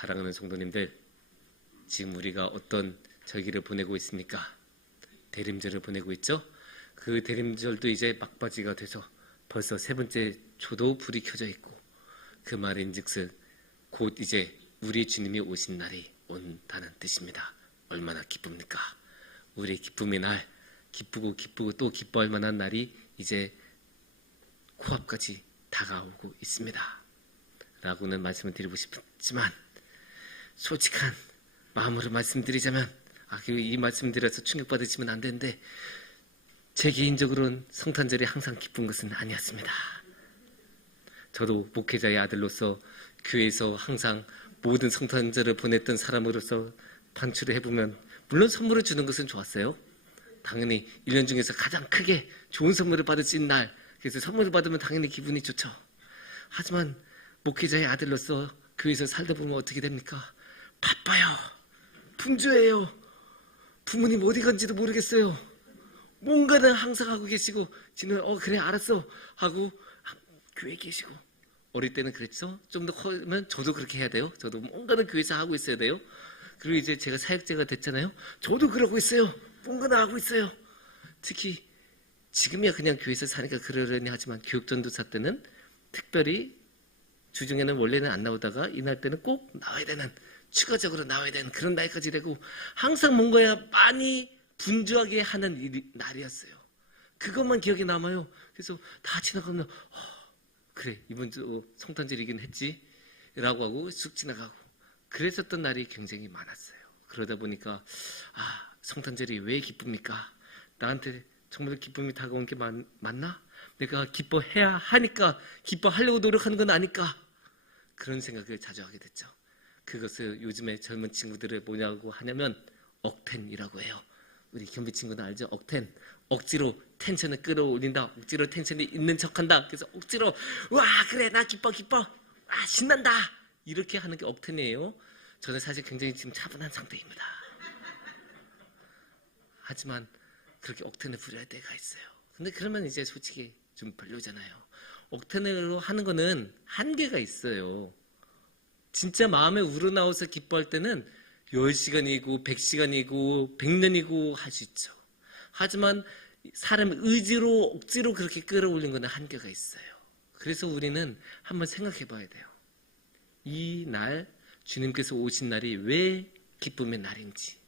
사랑하는 성도님들, 지금 우리가 어떤 절기를 보내고 있습니까? 대림절을 보내고 있죠? 그 대림절도 이제 막바지가 돼서 벌써 세 번째 초도 불이 켜져 있고, 그 말인즉슨 곧 이제 우리 주님이 오신 날이 온다는 뜻입니다. 얼마나 기쁩니까? 우리 기쁨의 날, 기쁘고 또 기뻐할 만한 날이 이제 코앞까지 다가오고 있습니다. 라고는 말씀을 드리고 싶지만, 솔직한 마음으로 말씀드리자면, 이 말씀 드려서 충격받으시면 안 되는데, 제 개인적으로는 성탄절이 항상 기쁜 것은 아니었습니다. 저도 목회자의 아들로서 교회에서 항상 모든 성탄절을 보냈던 사람으로서 반추를 해보면, 물론 선물을 주는 것은 좋았어요. 당연히 1년 중에서 가장 크게 좋은 선물을 받을 수 있는 날, 그래서 선물을 받으면 당연히 기분이 좋죠. 하지만 목회자의 아들로서 교회에서 살다 보면 어떻게 됩니까? 바빠요. 분주해요. 부모님 어디 간지도 모르겠어요. 뭔가는 항상 하고 계시고, 지는 그래 알았어 하고 교회에 계시고, 어릴 때는 그랬죠. 좀 더 커면 저도 그렇게 해야 돼요. 저도 뭔가는 교회에서 하고 있어야 돼요. 그리고 이제 제가 사역자가 됐잖아요. 저도 그러고 있어요. 뭔가는 하고 있어요. 특히 지금이야 그냥 교회에서 사니까 그러려니 하지만, 교육전도사 때는 특별히 주중에는 원래는 안 나오다가 이날 때는 꼭 나와야 되는, 추가적으로 나와야 되는 그런 날까지 되고, 항상 뭔가야 많이 분주하게 하는 날이었어요. 그것만 기억에 남아요. 그래서 다 지나가면 그래 이번 주 성탄절이긴 했지 라고 하고 쑥 지나가고, 그랬었던 날이 굉장히 많았어요. 그러다 보니까 성탄절이 왜 기쁩니까? 나한테 정말 기쁨이 다가온 게 맞나? 내가 기뻐해야 하니까 기뻐하려고 노력하는 건 아닐까? 그런 생각을 자주 하게 됐죠. 그것을 요즘에 젊은 친구들을 뭐냐고 하냐면 억텐이라고 해요. 우리 겸비 친구는 알죠? 억텐. 억지로 텐션을 끌어올린다. 억지로 텐션이 있는 척한다. 그래서 억지로 와 그래 나 기뻐 신난다 이렇게 하는 게 억텐이에요. 저는 사실 굉장히 지금 차분한 상태입니다. 하지만 그렇게 억텐을 부려야 할 때가 있어요. 근데 그러면 이제 솔직히 좀 별로잖아요. 억텐으로 하는 거는 한계가 있어요. 진짜 마음에 우러나와서 기뻐할 때는 10시간이고 100시간이고 100년이고 할 수 있죠. 하지만 사람 의지로 억지로 그렇게 끌어올린 거는 한계가 있어요. 그래서 우리는 한번 생각해 봐야 돼요. 이 날, 주님께서 오신 날이 왜 기쁨의 날인지.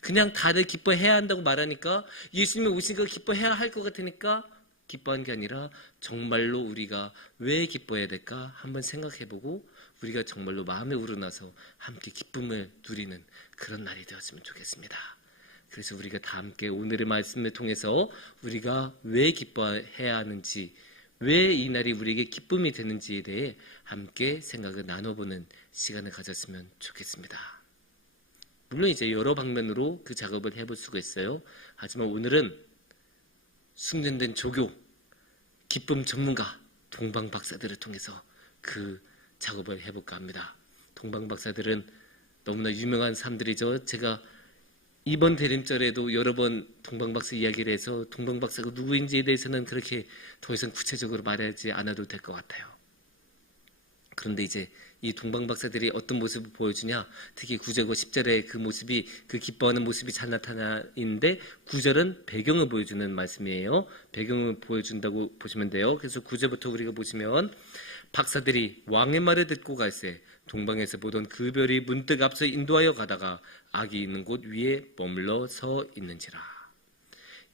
그냥 다들 기뻐해야 한다고 말하니까, 예수님이 오시니까 기뻐해야 할 것 같으니까 기뻐한 게 아니라, 정말로 우리가 왜 기뻐해야 될까 한번 생각해보고, 우리가 정말로 마음에 우러나서 함께 기쁨을 누리는 그런 날이 되었으면 좋겠습니다. 그래서 우리가 다 함께 오늘의 말씀을 통해서 우리가 왜 기뻐해야 하는지, 왜 이 날이 우리에게 기쁨이 되는지에 대해 함께 생각을 나눠보는 시간을 가졌으면 좋겠습니다. 물론 이제 여러 방면으로 그 작업을 해볼 수가 있어요. 하지만 오늘은 숙련된 조교, 기쁨 전문가 동방 박사들을 통해서 그 작업을 해볼까 합니다. 동방 박사들은 너무나 유명한 사람들이죠. 제가 이번 대림절에도 여러 번 동방 박사 이야기를 해서 동방 박사가 누구인지에 대해서는 그렇게 더 이상 구체적으로 말하지 않아도 될 것 같아요. 그런데 이제 이 동방 박사들이 어떤 모습을 보여주냐, 특히 9절과 10절의 그 모습이, 그 기뻐하는 모습이 잘 나타나 있는데, 9절은 배경을 보여주는 말씀이에요. 배경을 보여준다고 보시면 돼요. 그래서 9절부터 우리가 보시면, 박사들이 왕의 말을 듣고 갈새 동방에서 보던 그 별이 문득 앞서 인도하여 가다가 악이 있는 곳 위에 머물러 서 있는지라.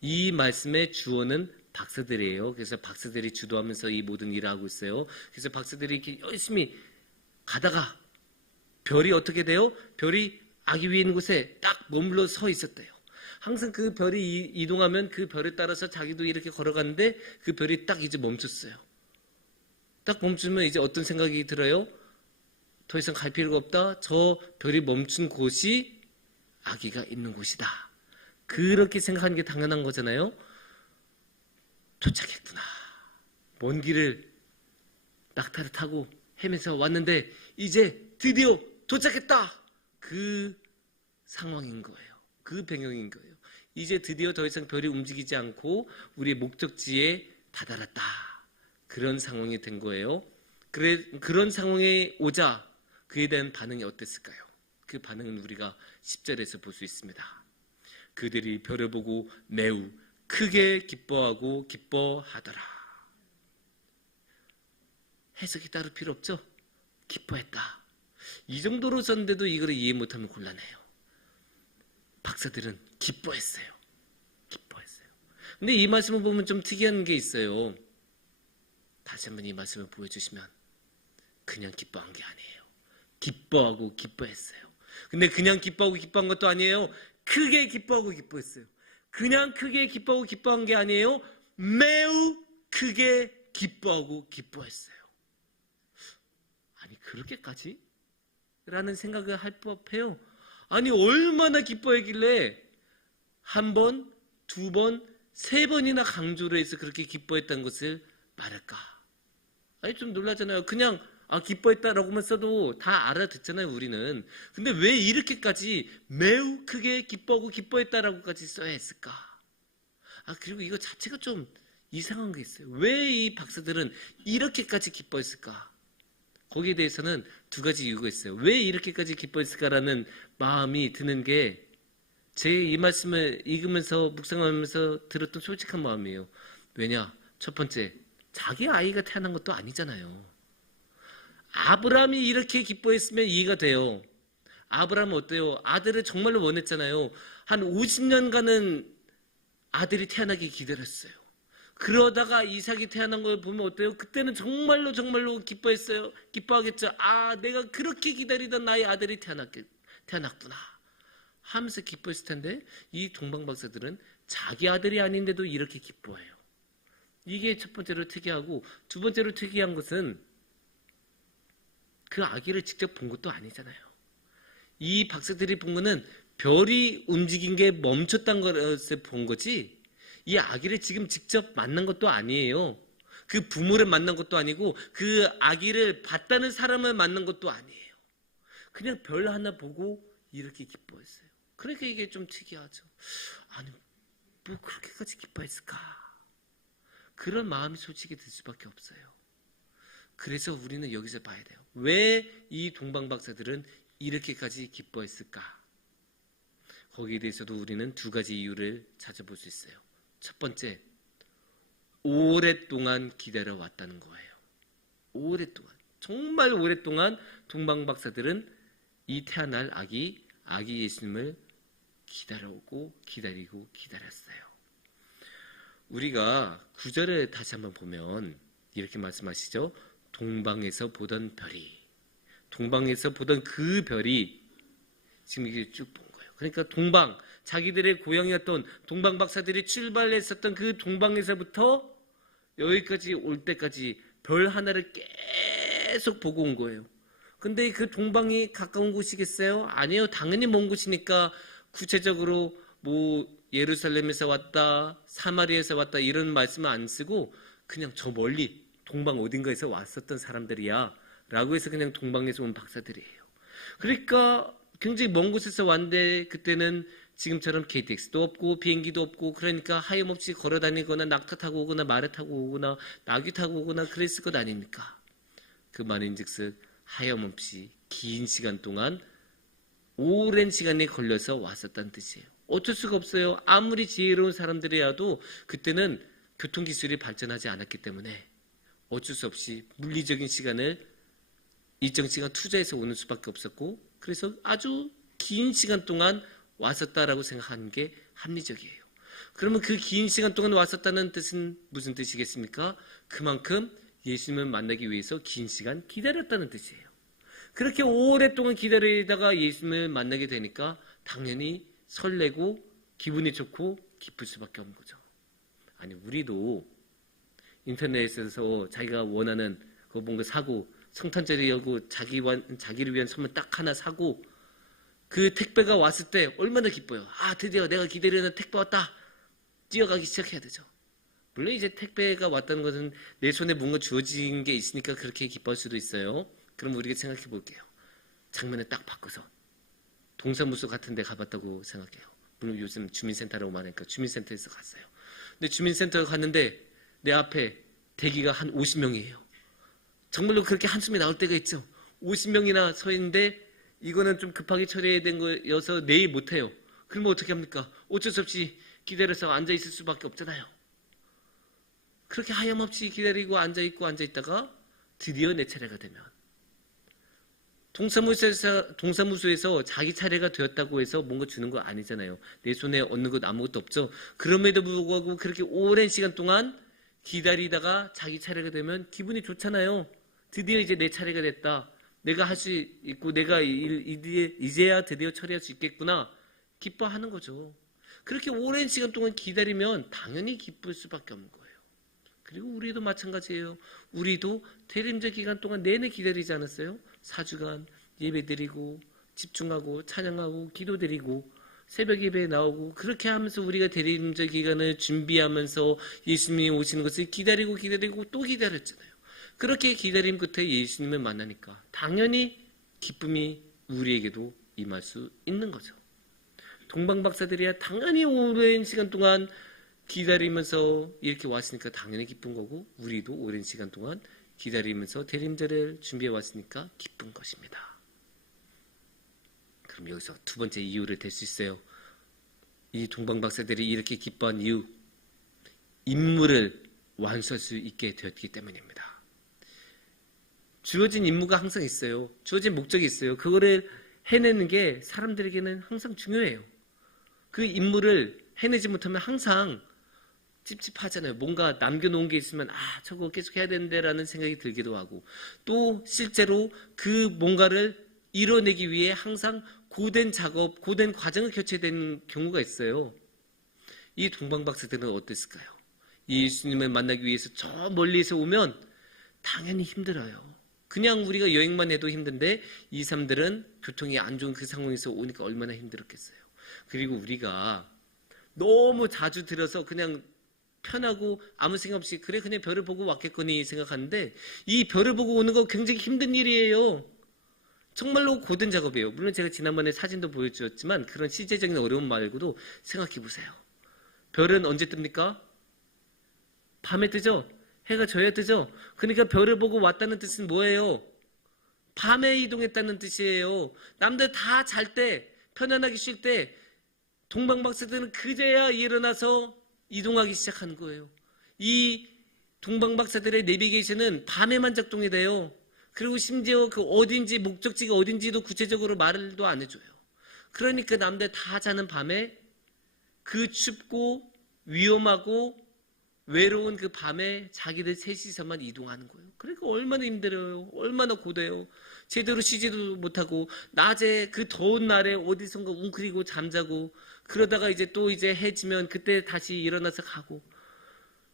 이 말씀의 주어는 박사들이에요. 그래서 박사들이 주도하면서 이 모든 일을 하고 있어요. 그래서 박사들이 이렇게 열심히 가다가 별이 어떻게 돼요? 별이 악이 위에 있는 곳에 딱 머물러 서 있었대요. 항상 그 별이 이동하면 그 별에 따라서 자기도 이렇게 걸어가는데, 그 별이 딱 이제 멈췄어요. 딱 멈추면 이제 어떤 생각이 들어요? 더 이상 갈 필요가 없다. 저 별이 멈춘 곳이 아기가 있는 곳이다. 그렇게 생각하는 게 당연한 거잖아요. 도착했구나. 먼 길을 낙타를 타고 헤매서 왔는데 이제 드디어 도착했다. 그 상황인 거예요. 그 배경인 거예요. 이제 드디어 더 이상 별이 움직이지 않고 우리의 목적지에 다다랐다. 그런 상황이 된 거예요. 그런 상황에 오자 그에 대한 반응이 어땠을까요? 그 반응은 우리가 10절에서 볼 수 있습니다. 그들이 별을 보고 매우 크게 기뻐하고 기뻐하더라. 해석이 따로 필요 없죠? 기뻐했다. 이 정도로 썼는데도 이걸 이해 못하면 곤란해요. 박사들은 기뻐했어요. 기뻐했어요. 근데 이 말씀을 보면 좀 특이한 게 있어요. 다시 한번 이 말씀을 보여주시면 그냥 기뻐한 게 아니에요. 기뻐하고 기뻐했어요. 근데 그냥 기뻐하고 기뻐한 것도 아니에요. 크게 기뻐하고 기뻐했어요. 그냥 크게 기뻐하고 기뻐한 게 아니에요. 매우 크게 기뻐하고 기뻐했어요. 아니 그렇게까지? 라는 생각을 할 법해요. 아니 얼마나 기뻐했길래 한 번, 두 번, 세 번이나 강조를 해서 그렇게 기뻐했다는 것을 말할까? 아니 좀 놀라잖아요. 그냥 기뻐했다라고만 써도 다 알아듣잖아요, 우리는. 근데 왜 이렇게까지 매우 크게 기뻐하고 기뻐했다라고까지 써야 했을까? 그리고 이거 자체가 좀 이상한 게 있어요. 왜 이 박사들은 이렇게까지 기뻐했을까? 거기에 대해서는 두 가지 이유가 있어요. 왜 이렇게까지 기뻐했을까라는 마음이 드는 게 제 이 말씀을 읽으면서 묵상하면서 들었던 솔직한 마음이에요. 왜냐? 첫 번째, 자기 아이가 태어난 것도 아니잖아요. 아브라함이 이렇게 기뻐했으면 이해가 돼요. 아브라함은 어때요? 아들을 정말로 원했잖아요. 한 50년간은 아들이 태어나기 기다렸어요. 그러다가 이삭이 태어난 걸 보면 어때요? 그때는 정말로 정말로 기뻐했어요. 기뻐하겠죠. 내가 그렇게 기다리던 나의 아들이 태어났구나 하면서 기뻐했을 텐데 이 동방박사들은 자기 아들이 아닌데도 이렇게 기뻐해요. 이게 첫 번째로 특이하고, 두 번째로 특이한 것은 그 아기를 직접 본 것도 아니잖아요. 이 박사들이 본 거는 별이 움직인 게 멈췄다는 것을 본 거지, 이 아기를 지금 직접 만난 것도 아니에요. 그 부모를 만난 것도 아니고 그 아기를 봤다는 사람을 만난 것도 아니에요. 그냥 별 하나 보고 이렇게 기뻐했어요. 그러니까 이게 좀 특이하죠. 아니 뭐 그렇게까지 기뻐했을까? 그런 마음이 솔직히 들 수밖에 없어요. 그래서 우리는 여기서 봐야 돼요. 왜 이 동방박사들은 이렇게까지 기뻐했을까? 거기에 대해서도 우리는 두 가지 이유를 찾아볼 수 있어요. 첫 번째, 오랫동안 기다려왔다는 거예요. 오랫동안, 정말 오랫동안 동방박사들은 이 태어날 아기 예수님을 기다려오고 기다리고 기다렸어요. 우리가 9절에 다시 한번 보면 이렇게 말씀하시죠. 동방에서 보던 별이, 동방에서 보던 그 별이 지금 이게 쭉 본 거예요. 그러니까 동방, 자기들의 고향이었던 동방박사들이 출발했었던 그 동방에서부터 여기까지 올 때까지 별 하나를 계속 보고 온 거예요. 근데 그 동방이 가까운 곳이겠어요? 아니에요. 당연히 먼 곳이니까 구체적으로 뭐 예루살렘에서 왔다, 사마리아에서 왔다 이런 말씀을 안 쓰고 그냥 저 멀리 동방 어딘가에서 왔었던 사람들이야 라고 해서 그냥 동방에서 온 박사들이에요. 그러니까 굉장히 먼 곳에서 왔는데 그때는 지금처럼 KTX도 없고 비행기도 없고, 그러니까 하염없이 걸어 다니거나 낙타 타고 오거나 말을 타고 오거나 나귀 타고 오거나 그랬을 것 아닙니까? 그 말인즉슨 하염없이 긴 시간 동안 오랜 시간이 걸려서 왔었다는 뜻이에요. 어쩔 수가 없어요. 아무리 지혜로운 사람들이라도 그때는 교통기술이 발전하지 않았기 때문에 어쩔 수 없이 물리적인 시간을 일정 시간 투자해서 오는 수밖에 없었고, 그래서 아주 긴 시간 동안 왔었다라고 생각하는 게 합리적이에요. 그러면 그 긴 시간 동안 왔었다는 뜻은 무슨 뜻이겠습니까? 그만큼 예수님을 만나기 위해서 긴 시간 기다렸다는 뜻이에요. 그렇게 오랫동안 기다리다가 예수님을 만나게 되니까 당연히 설레고 기분이 좋고 기쁠 수밖에 없는 거죠. 아니 우리도 인터넷에서 자기가 원하는 그 뭔가 사고, 성탄절이라고 자기를 위한 선물 딱 하나 사고 그 택배가 왔을 때 얼마나 기뻐요. 드디어 내가 기다리는 택배 왔다. 뛰어가기 시작해야 되죠. 물론 이제 택배가 왔다는 것은 내 손에 뭔가 주어진 게 있으니까 그렇게 기뻐할 수도 있어요. 그럼 우리가 생각해 볼게요. 장면을 딱 바꿔서 동사무소 같은 데 가봤다고 생각해요. 물론 요즘 주민센터라고 말하니까 주민센터에서 갔어요. 근데 주민센터 갔는데 내 앞에 대기가 한 50명이에요. 정말로 그렇게 한숨이 나올 때가 있죠. 50명이나 서 있는데 이거는 좀 급하게 처리해야 된 거여서 내일 못해요. 그러면 어떻게 합니까? 어쩔 수 없이 기다려서 앉아있을 수밖에 없잖아요. 그렇게 하염없이 기다리고 앉아있다가 드디어 내 차례가 되면 동사무소에서 자기 차례가 되었다고 해서 뭔가 주는 거 아니잖아요. 내 손에 얻는 것 아무것도 없죠. 그럼에도 불구하고 그렇게 오랜 시간 동안 기다리다가 자기 차례가 되면 기분이 좋잖아요. 드디어 이제 내 차례가 됐다. 내가 할 수 있고 내가 이제야 드디어 처리할 수 있겠구나. 기뻐하는 거죠. 그렇게 오랜 시간 동안 기다리면 당연히 기쁠 수밖에 없는 거예요. 그리고 우리도 마찬가지예요. 우리도 대림절 기간 동안 내내 기다리지 않았어요? 4주간 예배드리고 집중하고 찬양하고 기도드리고 새벽 예배에 나오고 그렇게 하면서 우리가 대림절 기간을 준비하면서 예수님이 오시는 것을 기다리고 또 기다렸잖아요. 그렇게 기다림 끝에 예수님을 만나니까 당연히 기쁨이 우리에게도 임할 수 있는 거죠. 동방박사들이야 당연히 오랜 시간 동안 기다리면서 이렇게 왔으니까 당연히 기쁜 거고 우리도 오랜 시간 동안 기다리면서 대림절을 준비해 왔으니까 기쁜 것입니다. 그럼 여기서 두 번째 이유를 댈 수 있어요. 이 동방박사들이 이렇게 기뻐한 이유, 임무를 완수할 수 있게 되었기 때문입니다. 주어진 임무가 항상 있어요. 주어진 목적이 있어요. 그거를 해내는 게 사람들에게는 항상 중요해요. 그 임무를 해내지 못하면 항상 찝찝하잖아요. 뭔가 남겨놓은 게 있으면 저거 계속 해야 되는데 라는 생각이 들기도 하고 또 실제로 그 뭔가를 이뤄내기 위해 항상 고된 작업, 고된 과정을 거쳐야 되는 경우가 있어요. 이 동방박사들은 어땠을까요? 예수님을 만나기 위해서 저 멀리서 오면 당연히 힘들어요. 그냥 우리가 여행만 해도 힘든데 이 사람들은 교통이 안 좋은 그 상황에서 오니까 얼마나 힘들었겠어요. 그리고 우리가 너무 자주 들어서 그냥 편하고 아무 생각 없이 그래 그냥 별을 보고 왔겠거니 생각하는데 이 별을 보고 오는 거 굉장히 힘든 일이에요. 정말로 고된 작업이에요. 물론 제가 지난번에 사진도 보여주었지만 그런 실제적인 어려움 말고도 생각해 보세요. 별은 언제 뜹니까? 밤에 뜨죠? 해가 져야 뜨죠? 그러니까 별을 보고 왔다는 뜻은 뭐예요? 밤에 이동했다는 뜻이에요. 남들 다 잘 때, 편안하게 쉴 때 동방박사들은 그제야 일어나서 이동하기 시작하는 거예요. 이 동방박사들의 내비게이션은 밤에만 작동이 돼요. 그리고 심지어 그 어딘지 목적지가 어딘지도 구체적으로 말도 안 해줘요. 그러니까 남들 다 자는 밤에 그 춥고 위험하고 외로운 그 밤에 자기들 셋이서만 이동하는 거예요. 그러니까 얼마나 힘들어요. 얼마나 고돼요. 제대로 쉬지도 못하고 낮에 그 더운 날에 어디선가 웅크리고 잠자고 그러다가 이제 또 이제 해지면 그때 다시 일어나서 가고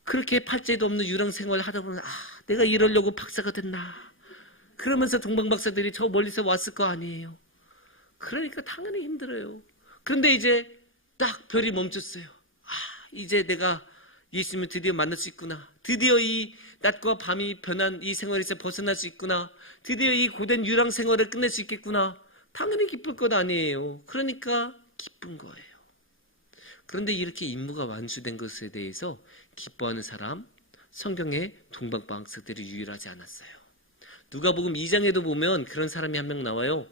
그렇게 팔자도 없는 유랑 생활을 하다 보면 내가 이러려고 박사가 됐나 그러면서 동방박사들이 저 멀리서 왔을 거 아니에요. 그러니까 당연히 힘들어요. 그런데 이제 딱 별이 멈췄어요. 이제 내가 예수님을 드디어 만날 수 있구나. 드디어 이 낮과 밤이 변한 이 생활에서 벗어날 수 있구나. 드디어 이 고된 유랑 생활을 끝낼 수 있겠구나. 당연히 기쁠 것 아니에요. 그러니까 기쁜 거예요. 그런데 이렇게 임무가 완수된 것에 대해서 기뻐하는 사람, 성경에 동방박사들이 유일하지 않았어요. 누가복음 2장에도 보면 그런 사람이 한 명 나와요.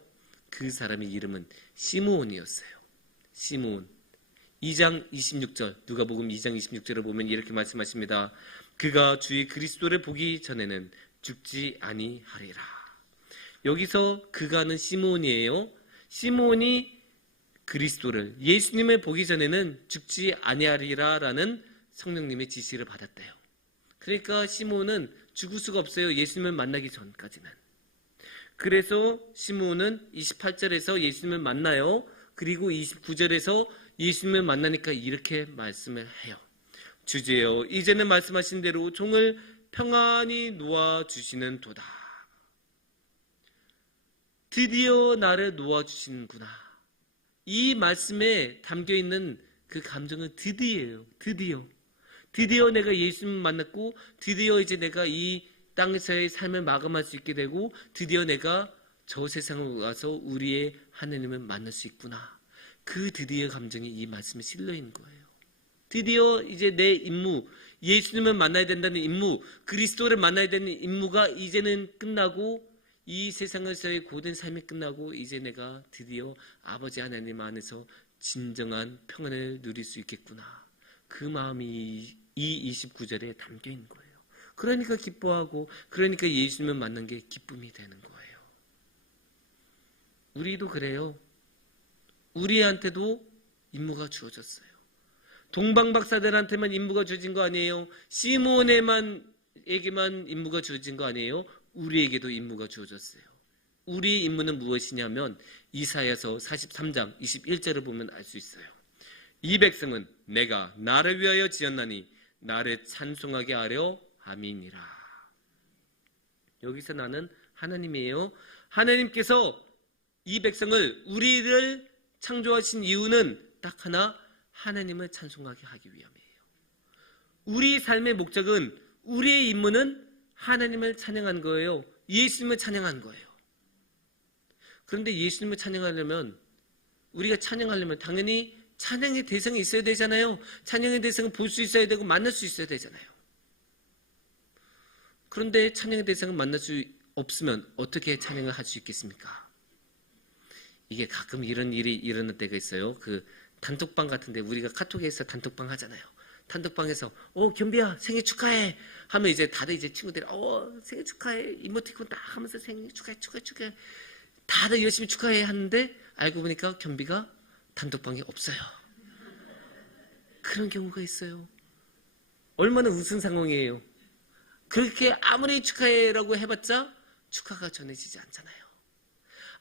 그 사람의 이름은 시므온이었어요. 시므온. 2장 26절, 누가복음 2장 26절을 보면 이렇게 말씀하십니다. 그가 주의 그리스도를 보기 전에는 죽지 아니하리라. 여기서 그가는 시므온이에요. 시므온이 그리스도를, 예수님을 보기 전에는 죽지 아니하리라라는 성령님의 지시를 받았대요. 그러니까 시므온은 죽을 수가 없어요. 예수님을 만나기 전까지는. 그래서 시므온은 28절에서 예수님을 만나요. 그리고 29절에서 예수님을 만나니까 이렇게 말씀을 해요. 주제여 이제는 말씀하신 대로 종을 평안히 놓아주시는 도다. 드디어 나를 놓아주시는구나. 이 말씀에 담겨있는 그 감정은 드디어예요. 드디어 내가 예수님을 만났고 드디어 이제 내가 이 땅에서의 삶을 마감할 수 있게 되고 드디어 내가 저 세상에 와서 우리의 하나님을 만날 수 있구나. 그 드디어 감정이 이 말씀에 실려 있는 거예요. 드디어 이제 내 임무, 예수님을 만나야 된다는 임무, 그리스도를 만나야 되는 임무가 이제는 끝나고 이 세상에서의 고된 삶이 끝나고 이제 내가 드디어 아버지 하나님 안에서 진정한 평안을 누릴 수 있겠구나. 그 마음이 이 29절에 담겨 있는 거예요. 그러니까 기뻐하고, 그러니까 예수님을 만난 게 기쁨이 되는 거예요. 우리도 그래요. 우리한테도 임무가 주어졌어요. 동방박사들한테만 임무가 주어진 거 아니에요. 시몬에게만 임무가 주어진 거 아니에요. 우리에게도 임무가 주어졌어요. 우리의 임무는 무엇이냐면 이사야서 43장 21절을 보면 알 수 있어요. 이 백성은 내가 나를 위하여 지었나니 나를 찬송하게 하려 함이니라. 여기서 나는 하나님이에요. 하나님께서 이 백성을, 우리를 창조하신 이유는 딱 하나, 하나님을 찬송하게 하기 위함이에요. 우리 삶의 목적은, 우리의 임무는 하나님을 찬양한 거예요. 예수님을 찬양한 거예요. 그런데 예수님을 찬양하려면, 우리가 찬양하려면 당연히 찬양의 대상이 있어야 되잖아요. 찬양의 대상은 볼 수 있어야 되고 만날 수 있어야 되잖아요. 그런데 찬양의 대상을 만날 수 없으면 어떻게 찬양을 할 수 있겠습니까? 이게 가끔 이런 일이 일어날 때가 있어요. 그 단톡방 같은데, 우리가 카톡에서 단톡방 하잖아요. 단톡방에서 겸비야 생일 축하해 하면 이제 다들 이제 친구들이 생일 축하해 이모티콘 딱 하면서 생일 축하해 다들 열심히 축하해 하는데, 알고 보니까 겸비가 단톡방에 없어요. 그런 경우가 있어요. 얼마나 우스운 상황이에요. 그렇게 아무리 축하해라고 해봤자 축하가 전해지지 않잖아요.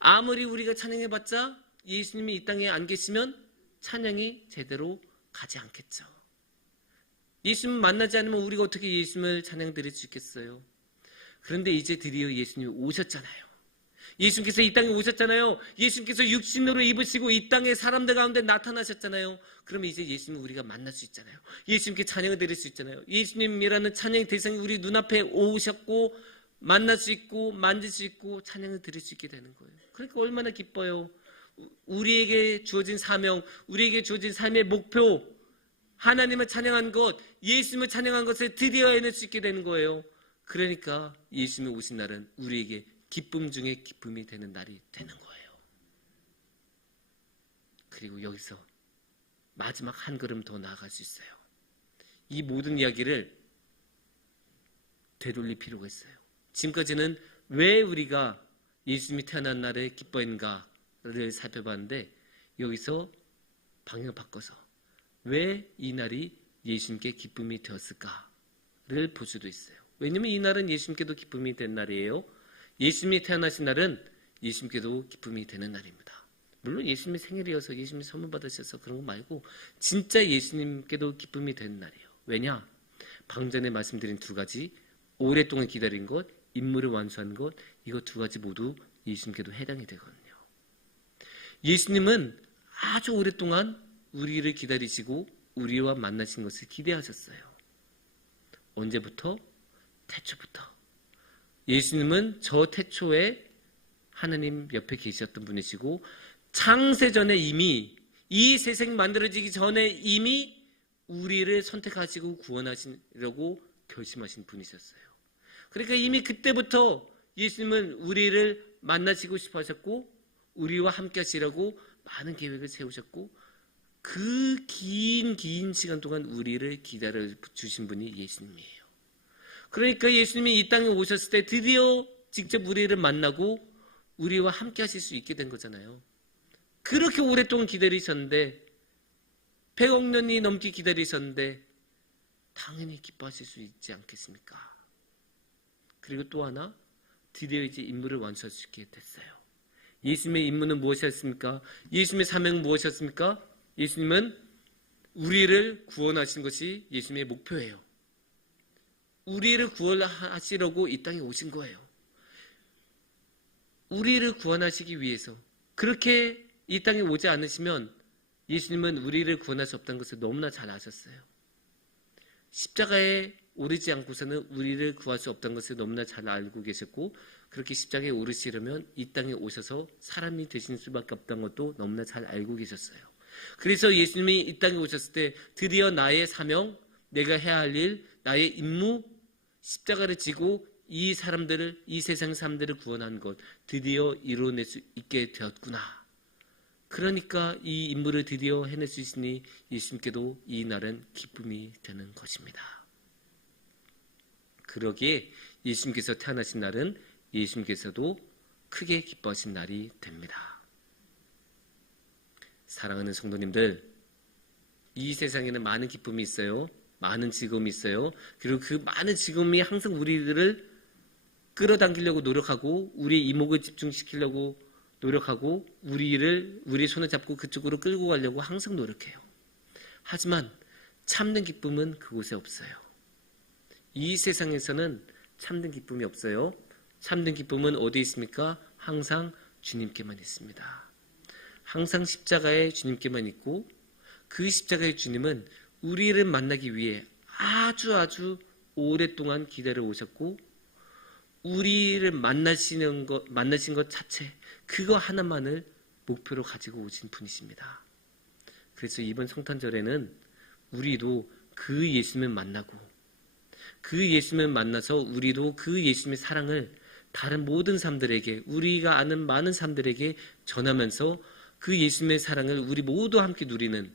아무리 우리가 찬양해봤자 예수님이 이 땅에 안 계시면 찬양이 제대로 가지 않겠죠. 예수님 만나지 않으면 우리가 어떻게 예수님을 찬양 드릴 수 있겠어요? 그런데 이제 드디어 예수님이 오셨잖아요. 예수님께서 이 땅에 오셨잖아요. 예수님께서 육신으로 입으시고 이 땅의 사람들 가운데 나타나셨잖아요. 그러면 이제 예수님을 우리가 만날 수 있잖아요. 예수님께 찬양을 드릴 수 있잖아요. 예수님이라는 찬양의 대상이 우리 눈앞에 오셨고 만날 수 있고 만질 수 있고 찬양을 드릴 수 있게 되는 거예요. 그러니까 얼마나 기뻐요. 우리에게 주어진 사명, 우리에게 주어진 삶의 목표, 하나님을 찬양한 것, 예수님을 찬양한 것을 드디어 해낼 수 있게 되는 거예요. 그러니까 예수님이 오신 날은 우리에게 기쁨 중에 기쁨이 되는 날이 되는 거예요. 그리고 여기서 마지막 한 걸음 더 나아갈 수 있어요. 이 모든 이야기를 되돌릴 필요가 있어요. 지금까지는 왜 우리가 예수님이 태어난 날에 기뻐했는가를 살펴봤는데, 여기서 방향을 바꿔서 왜 이 날이 예수님께 기쁨이 되었을까를 볼 수도 있어요. 왜냐하면 이 날은 예수님께도 기쁨이 된 날이에요. 예수님이 태어나신 날은 예수님께도 기쁨이 되는 날입니다. 물론 예수님의 생일이어서 예수님이 선물 받으셔서 그런 거 말고 진짜 예수님께도 기쁨이 되는 날이에요. 왜냐? 방금 전에 말씀드린 두 가지, 오랫동안 기다린 것, 임무를 완수한 것, 이거 두 가지 모두 예수님께도 해당이 되거든요. 예수님은 아주 오랫동안 우리를 기다리시고 우리와 만나신 것을 기대하셨어요. 언제부터? 태초부터. 예수님은 저 태초에 하나님 옆에 계셨던 분이시고, 창세전에 이미, 이 세상이 만들어지기 전에 이미 우리를 선택하시고 구원하시려고 결심하신 분이셨어요. 그러니까 이미 그때부터 예수님은 우리를 만나시고 싶어 하셨고, 우리와 함께 하시려고 많은 계획을 세우셨고, 그 긴 시간 동안 우리를 기다려 주신 분이 예수님이에요. 그러니까 예수님이 이 땅에 오셨을 때 드디어 직접 우리를 만나고 우리와 함께 하실 수 있게 된 거잖아요. 그렇게 오랫동안 기다리셨는데, 100억 년이 넘게 기다리셨는데 당연히 기뻐하실 수 있지 않겠습니까? 그리고 또 하나, 드디어 이제 임무를 완수할 수 있게 됐어요. 예수님의 임무는 무엇이었습니까? 예수님의 사명은 무엇이었습니까? 예수님은 우리를 구원하신 것이 예수님의 목표예요. 우리를 구원하시려고 이 땅에 오신 거예요. 우리를 구원하시기 위해서. 그렇게 이 땅에 오지 않으시면 예수님은 우리를 구원할 수 없다는 것을 너무나 잘 아셨어요. 십자가에 오르지 않고서는 우리를 구할 수 없다는 것을 너무나 잘 알고 계셨고, 그렇게 십자가에 오르시려면 이 땅에 오셔서 사람이 되신 수밖에 없다는 것도 너무나 잘 알고 계셨어요. 그래서 예수님이 이 땅에 오셨을 때 드디어 나의 사명, 내가 해야 할 일, 나의 임무, 십자가를 지고 이 사람들을, 이 세상 사람들을 구원한 것 드디어 이뤄낼 수 있게 되었구나. 그러니까 이 임무를 드디어 해낼 수 있으니 예수님께도 이 날은 기쁨이 되는 것입니다. 그러기에 예수님께서 태어나신 날은 예수님께서도 크게 기뻐하신 날이 됩니다. 사랑하는 성도님들, 이 세상에는 많은 기쁨이 있어요. 많은 즐거움이 있어요. 그리고 그 많은 즐거움이 항상 우리들을 끌어당기려고 노력하고 우리의 이목을 집중시키려고 노력하고 우리의 손을 잡고 그쪽으로 끌고 가려고 항상 노력해요. 하지만 참된 기쁨은 그곳에 없어요. 이 세상에서는 참된 기쁨이 없어요. 참된 기쁨은 어디에 있습니까? 항상 주님께만 있습니다. 항상 십자가에 주님께만 있고 그 십자가의 주님은 우리를 만나기 위해 아주 오랫동안 기다려 오셨고 우리를 만나신 것 자체 그거 하나만을 목표로 가지고 오신 분이십니다. 그래서 이번 성탄절에는 우리도 그 예수님을 만나고 그 예수님을 만나서 우리도 그 예수님의 사랑을 다른 모든 사람들에게 우리가 아는 많은 사람들에게 전하면서 그 예수님의 사랑을 우리 모두 함께 누리는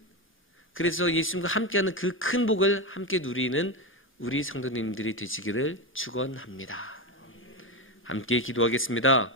그래서 예수님과 함께하는 그 큰 복을 함께 누리는 우리 성도님들이 되시기를 축원합니다. 함께 기도하겠습니다.